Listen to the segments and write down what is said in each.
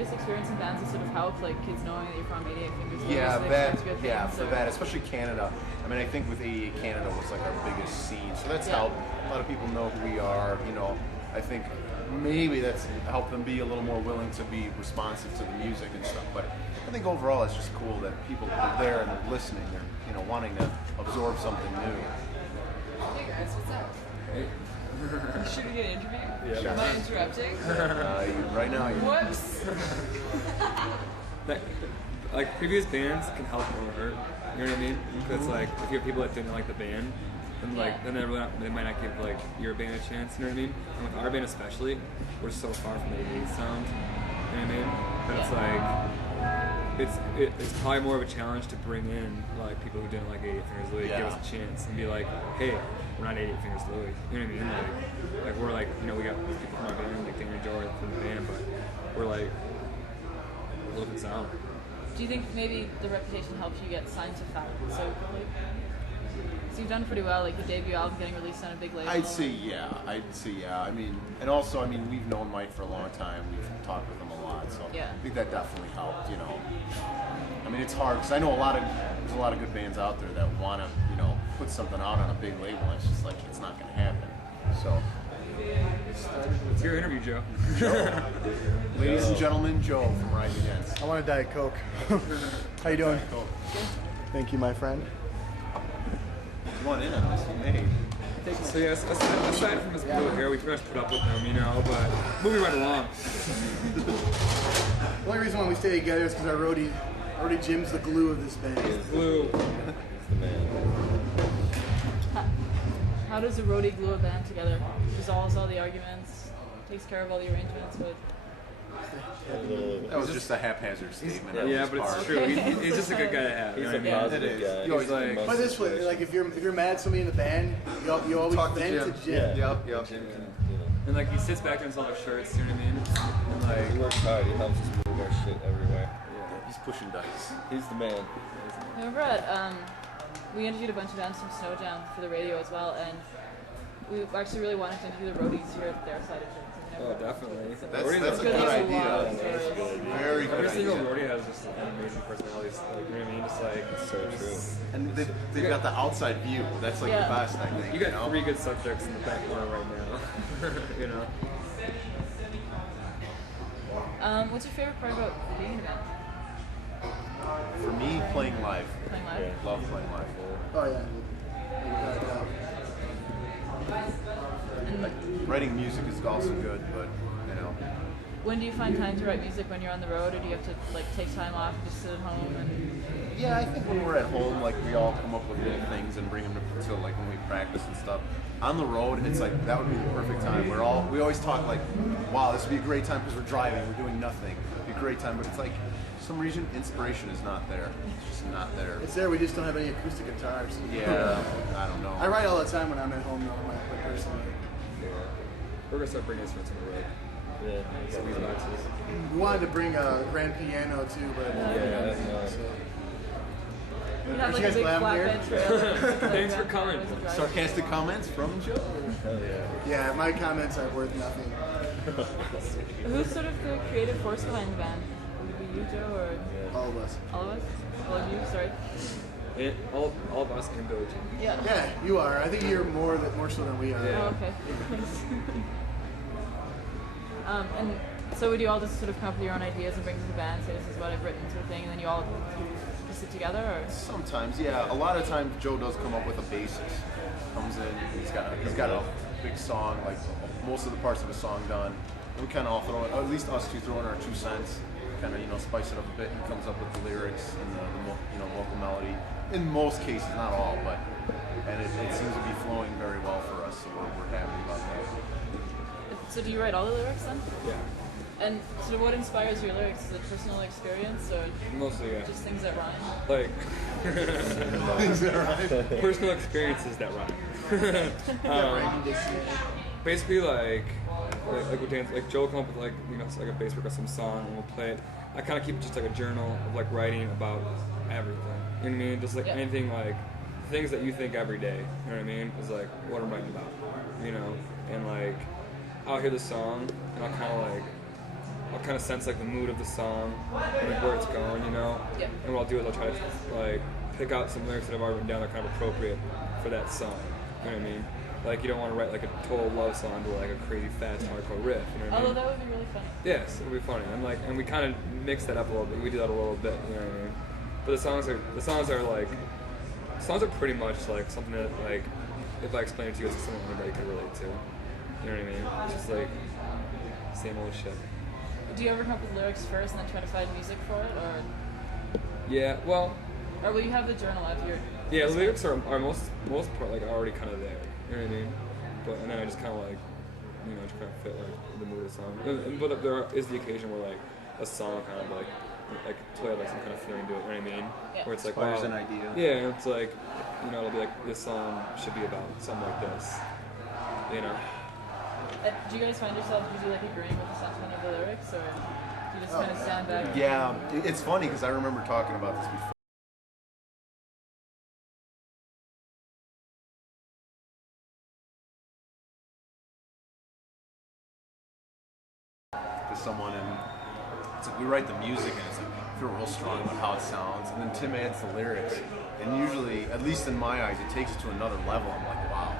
previous experience in bands that sort of helped, like kids knowing that you're from 88 Fingers? Yeah, Louis, that. good Yeah, things, for or- that, especially Canada. I mean, I think with 88 Canada was like our biggest scene, so that's helped. A lot of people know who we are. You know, I think maybe that's helped them be a little more willing to be responsive to the music and stuff. But I think overall, it's just cool that people are there and they're listening. They're wanting to absorb something new. Hey guys, what's up? Hey. You shooting an interview? Yeah. Am I interrupting? Right now, you. Whoops. Like previous bands can help or hurt. You know what I mean? Because like if you have people that didn't like the band, then then they might not give like your band a chance. You know what I mean? And with our band especially, we're so far from the 80s sound. You know what I mean? That it's like it's probably more of a challenge to bring in like people who didn't like 88 Fingers Louis, give us a chance and be like, hey, we're not 88 Fingers Louis. You know what I mean? Like we're like, you know, we got people from our band, like Daniel Joy from the band, but we're like a little bit sound. Do you think maybe the reputation helps you get signed to Fat so quickly? So you've done pretty well, like the debut album getting released on a big label. I'd say yeah. I mean, and also, I mean, we've known Mike for a long time. We've talked with him a lot, so I think that definitely helped. You know, I mean, it's hard because I know there's a lot of good bands out there that want to, you know, put something out on a big label. And it's just like it's not going to happen. So. It's your interview, Joe. Ladies and gentlemen, Joe from Rise Against. I want a Diet Coke. How you doing? Coke. Thank you, my friend. You want in on this? You may. So yeah, aside from his blue hair, we pretty much put up with him, you know, but moving right along. The only reason why we stay together is because our roadie Jim's the glue of this band. Blue. How does a roadie glue a band together? Resolves all the arguments, takes care of all the arrangements with... That was just a haphazard statement. on Yeah, his but it's part. true. He's just a good guy to have. He's you know a what I mean? positive guy. You always He's like, But this way, like if you're mad at somebody in the band, you always Talk to vent Jim. to Jim. Yep. Jim can, you know, and like he sits back and all our shirts, you know what I mean? And like, he works hard. He helps us move our shit everywhere. He's pushing dice. He's the man. Remember at, we interviewed a bunch of bands from Snowdown for the radio as well, and we actually really wanted to interview the roadies here at their side of things. oh, definitely. That's a good good idea. idea. Very good Every single idea. roadie has just an amazing personality. Like, you know what I mean? Just like So true. And they've got the outside view. That's like the best, I think. you got know? 3 good subjects in the back corner right now. You know. What's your favorite part about being in a band? For me, playing live. Playing live? Love playing live. Oh yeah. Like, writing music is also good, but you know. When do you find time to write music? When you're on the road, or do you have to like take time off and just sit at home? And Yeah, I think when we're at home, like we all come up with little things and bring them to like when we practice and stuff. On the road, it's like that would be the perfect time. We always talk like, wow, this would be a great time because we're driving, we're doing nothing. It'd be a great time, but it's like for some reason inspiration is not there. It's just not there. It's there. We just don't have any acoustic guitars. Yeah, I don't know. I write all the time when I'm at home, though. My personally. We're gonna start bringing instruments on the road. Yeah. So these boxes. We wanted to bring a grand piano too, but Yeah. so. you have like you a guys big glad I'm flatbed trailer. Thanks for coming. Sarcastic comments from Joe. Hell yeah. Yeah, my comments are worth nothing. Who's sort of the creative force behind the band? Would it be you, Joe, or All of us. all of us? All of you, sorry. All of us can Billie Jean. Yeah. Yeah, you are. I think you're more so than we are. Yeah. Oh, okay. And so would you all just sort of come up with your own ideas and bring them to the band, say this is what I've written sort of thing, and then you all just sit together, or? Sometimes, yeah. A lot of times, Joe does come up with a basis. Comes in, he's got a big song, like most of the parts of a song done. And we kind of all throw it, at least us two, throw in our 2 cents, kind of spice it up a bit, and comes up with the lyrics and the vocal melody. In most cases, not all, but it seems to be flowing very well for us, so we're happy about that. So do you write all the lyrics then? Yeah. And so what inspires your lyrics? Is it personal experience or Mostly, yeah. just things that rhyme? Like Is that right? personal experiences that rhyme. Basically, like with dance, like Joe will come up with like like a bass work or some song, and we'll play it. I kind of keep it just like a journal of like writing about everything. You know what I mean? Just like anything, like things that you think every day. You know what I mean? Is like what I'm writing about. You know, and like I'll hear the song and I'll kind of like I'll kind of sense like the mood of the song, and like where it's going, you know. Yeah. And what I'll do is I'll try to like pick out some lyrics that I've already written down that are kind of appropriate for that song. You know what I mean? Like you don't want to write like a total love song to like a crazy fast hardcore riff. You know what I mean? Although that would be really funny. Yes, it would be funny. And we kind of mix that up a little bit. We do that a little bit. You know what I mean? But the songs are pretty much like something that like if I explain it to you, it's something anybody can relate to. You know what I mean? It's just like same old shit. Do you ever come up with lyrics first and then try to find music for it, or Yeah, well, will you have the journal out here? yeah, the lyrics are most part like already kind of there. You know what I mean? And then I just kind of like, you know, just kind of fit like the mood of the song. But there is the occasion where like a song kind of like play like some kind of feeling to it. You know what I mean? Yeah. Where it's like Inspires wow, an idea. Yeah, and it's like, you know, it'll be like this song should be about something like this. You know? Do you guys find yourself usually like agreeing with the sentiment of the lyrics, or do you just kind of stand back? Yeah, it's funny because I remember talking about this before. To someone, and it's like we write the music and it's like we feel real strong about how it sounds, and then Tim adds the lyrics, and usually, at least in my eyes, it takes it to another level. I'm like, wow,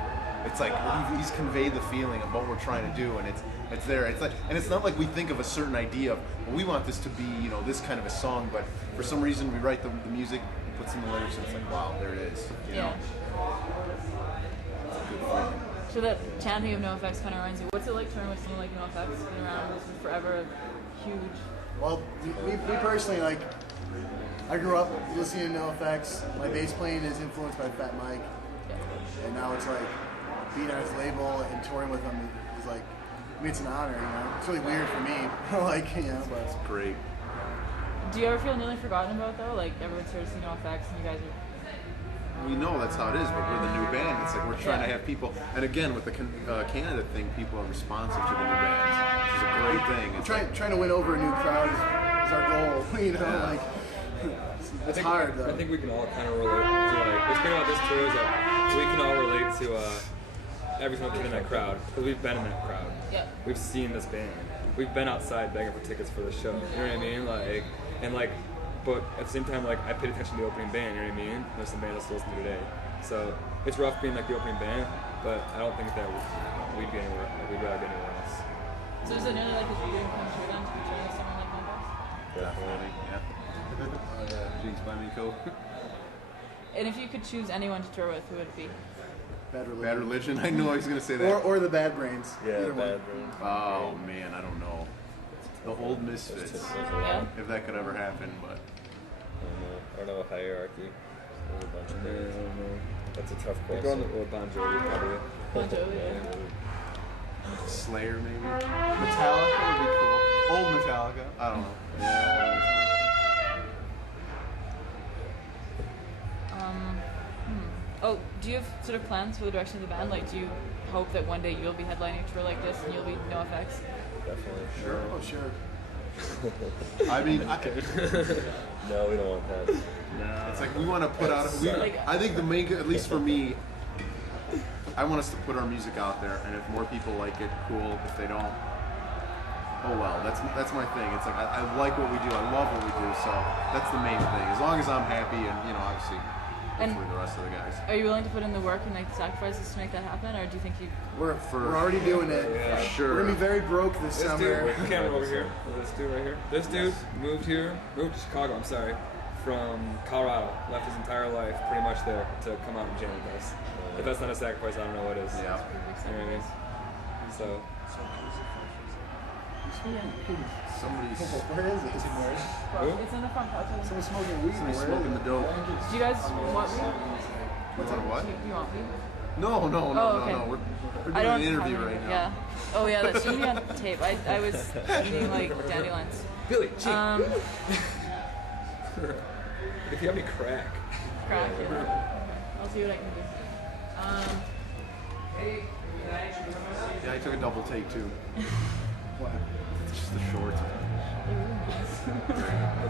it's like he's conveyed the feeling of what we're trying to do, and it's there. It's like, and it's not like we think of a certain idea of, well, we want this to be, you know, this kind of a song, but for some reason we write the music, put some lyrics, and it's like, wow, there it is. You know? It's a good feeling. So that chanting of NoFX kind of reminds you. What's it like touring with someone like NoFX? Been around with forever, huge. Well, me personally, like, I grew up listening to NoFX. My bass playing is influenced by Fat Mike, and now it's like being on his label and touring with him is like, I mean, it's an honor, you know. It's really weird for me, like, you know, but It's great. Do you ever feel nearly forgotten about though? Like everyone's here to see NoFX, and you guys are. We know that's how it is, but we're the new band. It's like we're trying to have people, and again with the Canada thing, people are responsive to the new bands, which is a great thing. It's trying to win over a new crowd is our goal, you know, Yeah. like, it's hard though. I think we can all kind of relate to like what's great about this tour is that we can all relate to every single kid in that crowd because we've been in that crowd. Yeah. We've seen this band. We've been outside begging for tickets for the show. You know what I mean? Like, and like, but at the same time, like I paid attention to the opening band. You know what I mean? There's the band I still listen to today. So it's rough being like the opening band, but I don't think that we'd be anywhere. Like, we'd rather be anywhere else. So is it nearly like a dream come true then to be touring with someone like NoFX? definitely, Jinx by Miko. And if you could choose anyone to tour with, who would it be? Bad religion. Bad Religion. I knew I was gonna say that. Or the Bad Brains. Yeah, Either one. bad brain. Oh man, I don't know. The old Misfits. Yeah. If that could ever happen, but I don't know, hierarchy. There's a bunch of bands. That's a tough We're question. going with Bon Jovi probably. Bon Jovi, yeah. Slayer maybe. Metallica would be cool. Old Metallica. I don't know. Yeah. Oh, do you have sort of plans for the direction of the band? Like, do you hope that one day you'll be headlining a tour like this and you'll be NoFX? Definitely. Sure. Oh, sure. I mean, No, we don't want that. it's like we want to put out. I think the main, at least for me, I want us to put our music out there, and if more people like it, cool. If they don't, oh well. That's my thing. It's like I like what we do. I love what we do. So that's the main thing. As long as I'm happy, and you know, obviously, And- hopefully the rest of the guys. Are you willing to put in the work and like the sacrifices to make that happen, or do you think you? We're already doing it. For sure. We're gonna be very broke this This summer. dude, camera over here. This dude right here. This dude moved to Chicago. I'm sorry, from Colorado. Left his entire life pretty much there to come out and jam with us. If that's not a sacrifice, I don't know what is. Yeah. You know what I mean? So Somebody's Where is it? It's in the front pouch. Someone's smoking weed. somebody's Where smoking is the it? dope. Do you guys want me? What's on what? Do you want me? No. Oh, okay. We're I doing don't an interview have any- right now. Yeah. Oh yeah, that should be on tape. I was eating like dandelions. Billy, cheap. Crack. If you have any crack. Yeah. I'll see what I can do. Yeah, I took a double take too. It's just the shorts.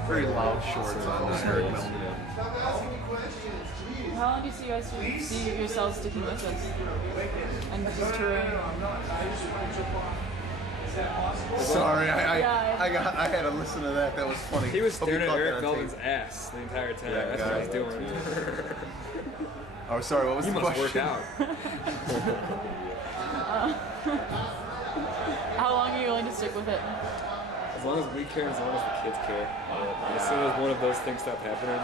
Very loud shorts on Eric Melman. How long do you see yourselves sticking with us and just touring? Sorry, Yeah. I had to listen to that. That was funny. He was Hope you staring at caught Eric that on Belvin's tape. ass the entire time. Yeah, That's got what I was it. doing. Oh, sorry. What was You the must question? work out. How long are you willing to stick with it? As long as we care, as long as the kids care. As soon as one of those things stop happening,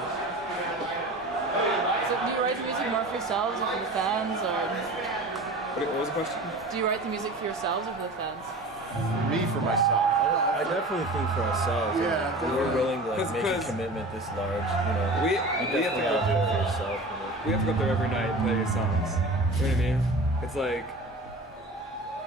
So do you write the music more for yourselves or for the fans, or what was the question? do you write the music for yourselves or for the fans? Me for myself. I definitely think for ourselves. Yeah, If we're willing to like make a 'Cause- commitment this large, you know. We You have definitely to gotta do go. it for yourself. We have to go up there every night and play these songs. You know what I mean? It's like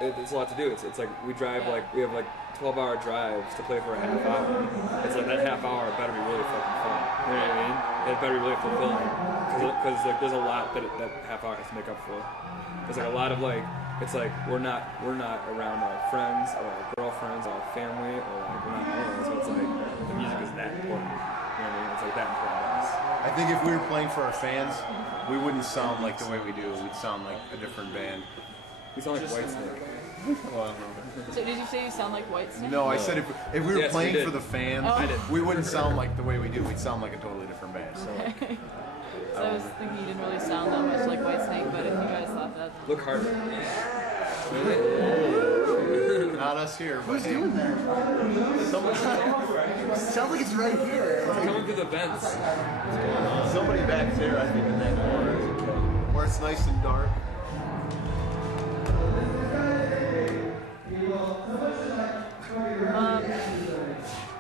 it's a lot to do. It's like we drive we have like 12-hour drives to play for a half hour. It's like that half hour better be really fucking fun. You know what I mean? It better be really fulfilling because like there's a lot that half hour has to make up for. There's like a lot of like it's like we're not around our friends or our girlfriends or our family or like we're not alone. So it's like the music is that important. You know what I mean? It's like that important to us. I think if we were playing for our fans, we wouldn't sound like the way we do. We'd sound like a different band. We sound like Whitesnake. So did you say you sound like Whitesnake? No, I said if we were Yes, we playing did. for the fans, Oh. we wouldn't sound like the way we do. We'd sound like a totally different band. So So I was thinking you didn't really sound that much like Whitesnake, but if you guys thought that, Look harder. not us here, but hey, doing that? Sounds like it's right here. Coming through the vents. somebody back there, I think, in that corner, where it's nice and dark.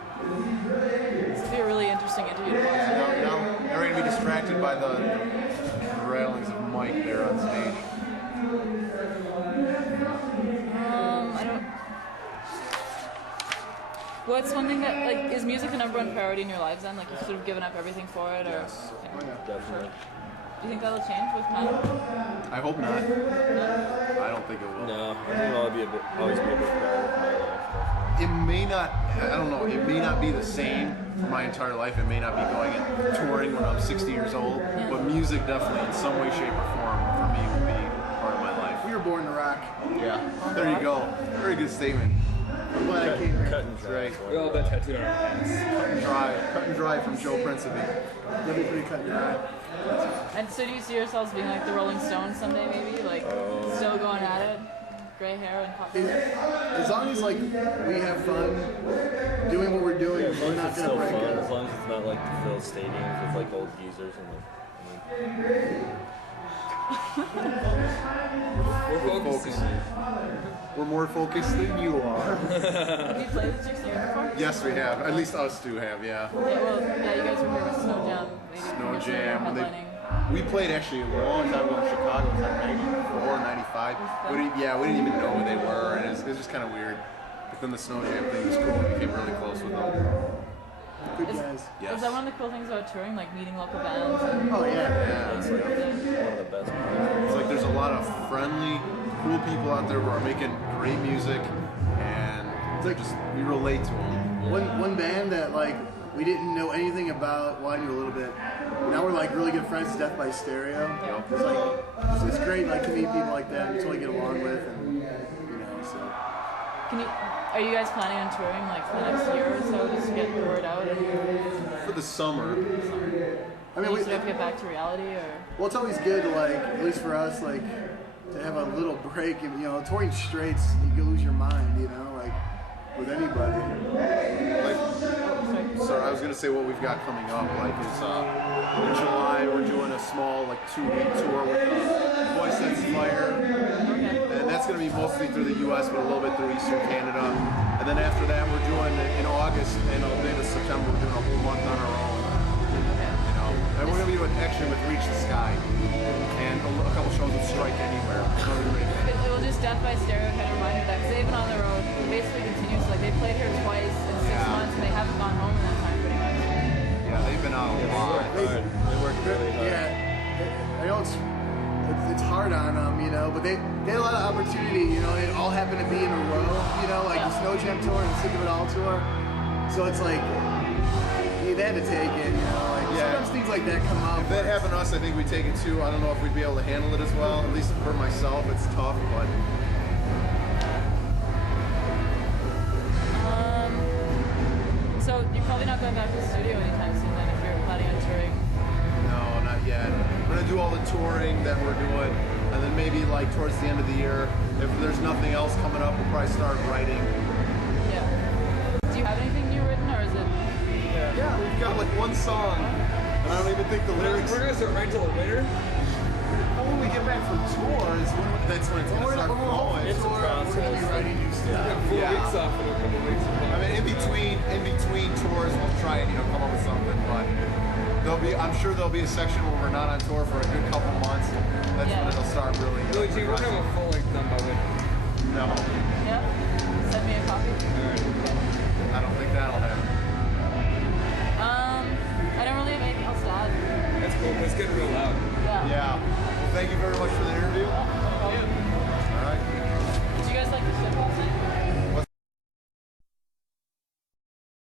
this would be a really interesting interview to watch. Now they're going to be distracted by the railings of Mike there on stage. I don't. What's one thing that like is music the number one priority in your lives? Then, like you've sort of given up everything for it, or Yes. Okay. Definitely. Do you think that'll change with time? I hope not. I don't think it will. No, I think it'll always be a big part of my life. It may not, I don't know, it may not be the same for my entire life. It may not be going and touring when I'm 60 years old, but music definitely in some way, shape, or form for me will be part of my life. We were born to rock. Yeah, there you go. Very good statement. I'm glad I came here. Cut and dry. Right. We all have that tattooed on our ass. Cut and dry from Joe Principe. That'd be pretty cut and dry. And so do you see yourselves being like the Rolling Stones someday, maybe? Like still going at it, gray hair and pop. As long as like we have fun doing what we're doing, As long we're as not it's gonna still break fun, as up. long as it's not like to fill stadiums with like old geezers and We're focusing. We're more focused than you are. Have you played with Dixie before? Yes, we have. At least us two have, yeah. Yeah, well, yeah, you guys were here with Snow Jam. Maybe Snow I guess they were Jam. When headlining. we played actually a long time ago in Chicago. It was like 94, 95. We didn't even know who they were, and it was just kind of weird. But then the Snow Jam thing was cool. We became really close with them. Good Is, guys. Yes. is that one of the cool things about touring, like meeting local bands? And, Oh yeah. Yeah. it's like one of the best parts. It's like there's a lot of friendly, cool people out there who are making great music, and we relate to them. One band that like we didn't know anything about. Well, I knew a little bit. Now we're like really good friends. Is Death by Stereo. Yeah. It's like it's great like to meet people like that. You totally get along with, and you know. So are you guys planning on touring like for the next year or so just to get the word out? And For the summer, I mean, you we, sort of get back to reality, or well, it's always good to like, at least for us, like to have a little break. And, you know, touring straights, you can lose your mind. You know, like with anybody. like, so I was gonna say what we've got coming up. Like, is in July we're doing a small like 2-week tour with Voice That's Fire. And that's going to be mostly through the U.S., but a little bit through Eastern Canada. And then after that, we're doing in August and a bit of September, we're doing a whole month on our own. You know, and we're going to be doing actually with Reach the Sky and a couple shows with Strike Anywhere. it will just Death by Stereo kind of remind me of that because they've been on the road basically continuously. Like they played here twice in 6 months and they haven't gone home in that time pretty much. Yeah, they've been out a lot. They work really hard. Yeah, I know it's hard on them, you know, but they had a lot of opportunity, you know. It all happened to be in a row, you know, like the Snow Jam tour and the Sick of It All tour. So it's like they had to take it, you know. Like sometimes things like that come up. If that happened to us, I think we take it too. I don't know if we'd be able to handle it as well. At least for myself, it's tough, but not going back to the studio anytime soon then if you're planning on touring. No, not yet. We're gonna do all the touring that we're doing, and then maybe like towards the end of the year, if there's nothing else coming up, we'll probably start writing. Yeah. Do you have anything new written or is it? Yeah, we've got like one song, and I don't even think the lyrics. We're gonna start writing till the winter. Well, when we get back from tours, that's when it's gonna start flowing. It's a We're gonna be process. writing new stuff. We have 4 Yeah. weeks off in a couple weeks. I mean, in between tours, we'll try and come up with something. But I'm sure there'll be a section where we're not on tour for a good couple months. That's Yeah. when it'll start really. Really, G, we're gonna have a full length done by winter. No, Yeah? Send me a copy. Alright. I don't think that'll happen.